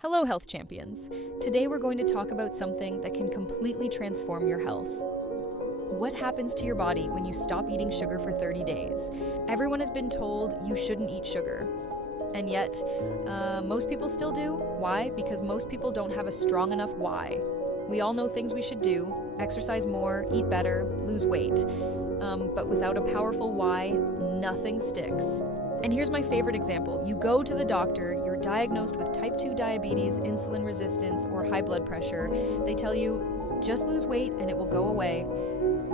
Hello, health champions. Today we're going to talk about something that can completely transform your health. What happens to your body when you stop eating sugar for 30 days? Everyone has been told you shouldn't eat sugar. And yet, most people still do. Why? Because most people don't have a strong enough why. We all know things we should do: exercise more, eat better, lose weight. But without a powerful why, nothing sticks. And here's my favorite example. You go to the doctor, you're diagnosed with type 2 diabetes, insulin resistance, or high blood pressure. They tell you, just lose weight and it will go away.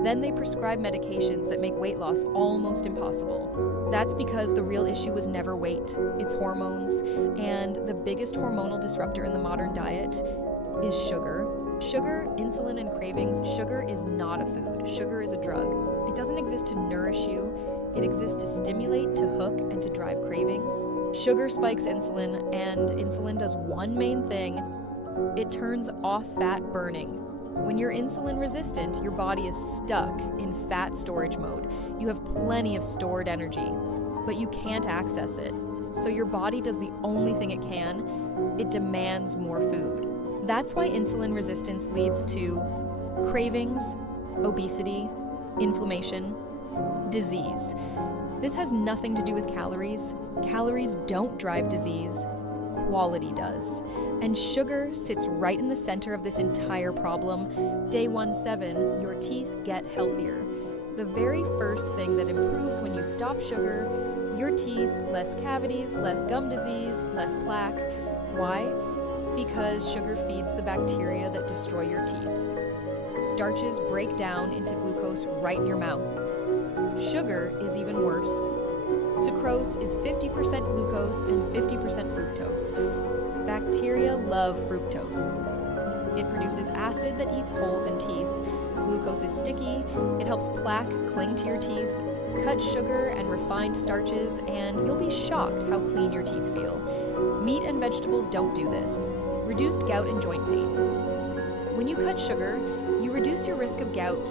Then they prescribe medications that make weight loss almost impossible. That's because the real issue was never weight, it's hormones. And the biggest hormonal disruptor in the modern diet is sugar. Sugar, insulin, and cravings. Sugar is not a food. Sugar is a drug. It doesn't exist to nourish you. It exists to stimulate, to hook, and to drive cravings. Sugar spikes insulin, and insulin does one main thing. It turns off fat burning. When you're insulin resistant, your body is stuck in fat storage mode. You have plenty of stored energy, but you can't access it. So your body does the only thing it can. It demands more food. That's why insulin resistance leads to cravings, obesity, inflammation, disease. This has nothing to do with calories. Calories don't drive disease. Quality does. And sugar sits right in the center of this entire problem. Day 17, your teeth get healthier. The very first thing that improves when you stop sugar: your teeth, less cavities, less gum disease, less plaque. Why? Because sugar feeds the bacteria that destroy your teeth. Starches break down into glucose right in your mouth. Sugar is even worse. Sucrose is 50% glucose and 50% fructose. Bacteria love fructose. It produces acid that eats holes in teeth. Glucose is sticky. It helps plaque cling to your teeth. Cut sugar and refined starches, and you'll be shocked how clean your teeth feel. Meat and vegetables don't do this. Reduced gout and joint pain. When you cut sugar, you reduce your risk of gout.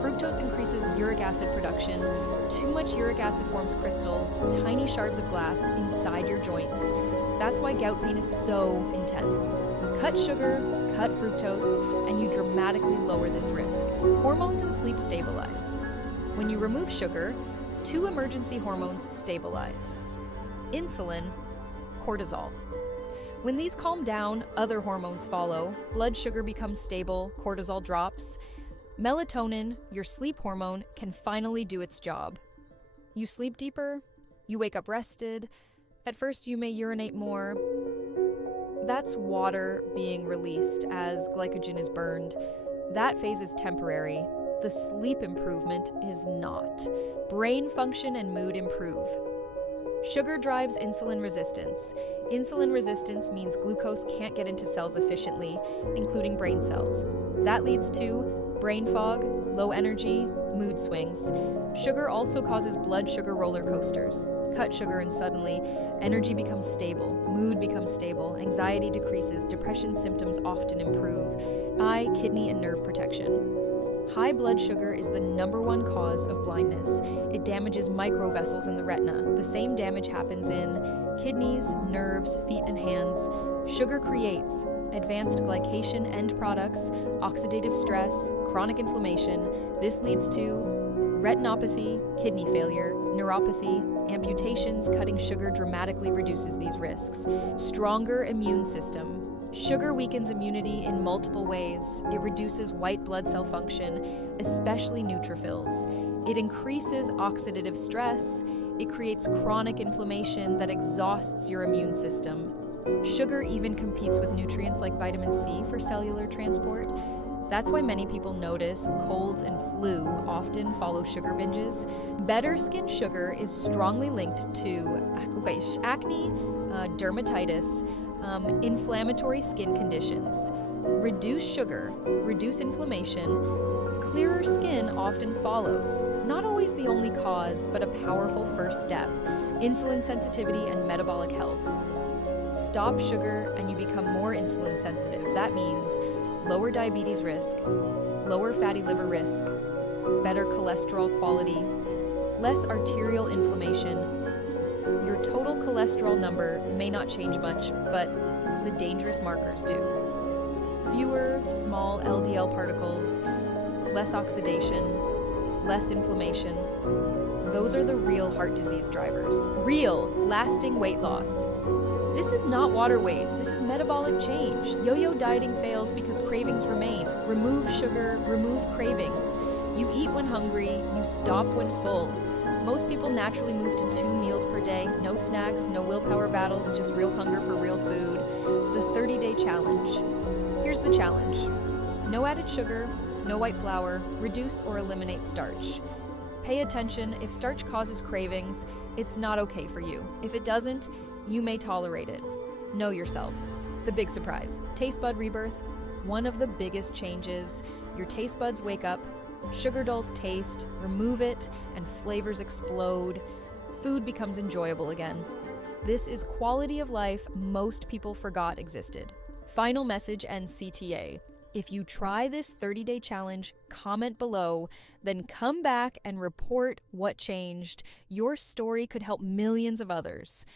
Fructose increases uric acid production. Too much uric acid forms crystals, tiny shards of glass, inside your joints. That's why gout pain is so intense. Cut sugar, cut fructose, and you dramatically lower this risk. Hormones and sleep stabilize. When you remove sugar, two emergency hormones stabilize: insulin, cortisol. When these calm down, other hormones follow. Blood sugar becomes stable, cortisol drops. Melatonin, your sleep hormone, can finally do its job. You sleep deeper, you wake up rested. At first you may urinate more. That's water being released as glycogen is burned. That phase is temporary. The sleep improvement is not. Brain function and mood improve. Sugar drives insulin resistance. Insulin resistance means glucose can't get into cells efficiently, including brain cells. That leads to brain fog, low energy, mood swings. Sugar also causes blood sugar roller coasters. Cut sugar and suddenly, energy becomes stable, mood becomes stable, anxiety decreases, depression symptoms often improve, eye, kidney, and nerve protection. High blood sugar is the #1 cause of blindness. It damages microvessels in the retina. The same damage happens in kidneys, nerves, feet, and hands. Sugar creates advanced glycation end products, oxidative stress, chronic inflammation. This leads to retinopathy, kidney failure, neuropathy, amputations. Cutting sugar dramatically reduces these risks. Stronger immune system. Sugar weakens immunity in multiple ways. It reduces white blood cell function, especially neutrophils. It increases oxidative stress. It creates chronic inflammation that exhausts your immune system. Sugar even competes with nutrients like vitamin C for cellular transport. That's why many people notice colds and flu often follow sugar binges. Better skin sugar is strongly linked to acne, dermatitis, inflammatory skin conditions. Reduce sugar, reduce inflammation. Clearer skin often follows. Not always the only cause, but a powerful first step. Insulin sensitivity and metabolic health. Stop sugar and you become more insulin sensitive. That means lower diabetes risk, lower fatty liver risk, better cholesterol quality, less arterial inflammation. Your total cholesterol number may not change much, but the dangerous markers do. Fewer small LDL particles, less oxidation, less inflammation. Those are the real heart disease drivers. Real, lasting weight loss. This is not water weight, this is metabolic change. Yo-yo dieting fails because cravings remain. Remove sugar, remove cravings. You eat when hungry, you stop when full. Most people naturally move to 2 meals per day, no snacks, no willpower battles, just real hunger for real food. The 30-day challenge. Here's the challenge. No added sugar, no white flour, reduce or eliminate starch. Pay attention, if starch causes cravings, it's not okay for you. If it doesn't, you may tolerate it. Know yourself. The big surprise. Taste bud rebirth. One of the biggest changes. Your taste buds wake up, sugar dulls taste, remove it, and flavors explode. Food becomes enjoyable again. This is quality of life most people forgot existed. Final message and CTA. If you try this 30-day challenge, comment below, then come back and report what changed. Your story could help millions of others.